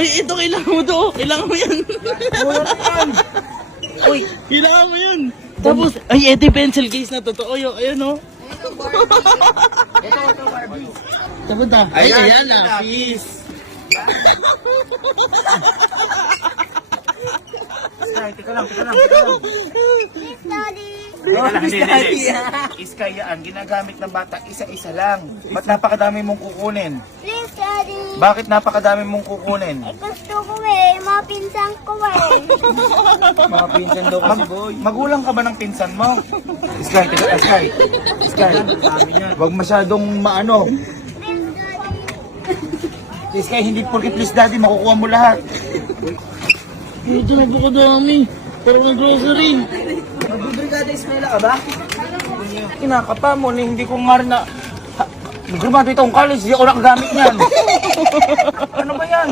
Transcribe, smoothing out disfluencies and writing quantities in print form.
Ay, ito kailangan mo to. Kailangan mo yan. Uy, Kailangan mo yan. Tapos, ay, ito yung pencil case na totoo yun. Ayun, oh. ito Barbie. Tapos na. Ay, ayan na. Peace. Sky, teka lang. Please, Daddy. Hindi. Sky yan, ginagamit ng bata isa-isa lang. Ba't napakadami mong kukunin? Please, Daddy. Bakit napakadami mong kukunin? Gusto ko eh. Mga pinsan ko eh. Mga pinsan daw kasi boy. Magulang ka ba ng pinsan mo? Sky, teka, Sky. Sky, wag masyadong maano. Please, Daddy. Sky, hindi porket please daddy, makukuha mo lahat. Ito na po kadami. Parang ng grocery. Magbibrigada Ismaila ka ba? Kinakapa mo, hindi ko nga rin na... Nag-graduate akong college, di ako nakagamit niyan. Ano ba yan?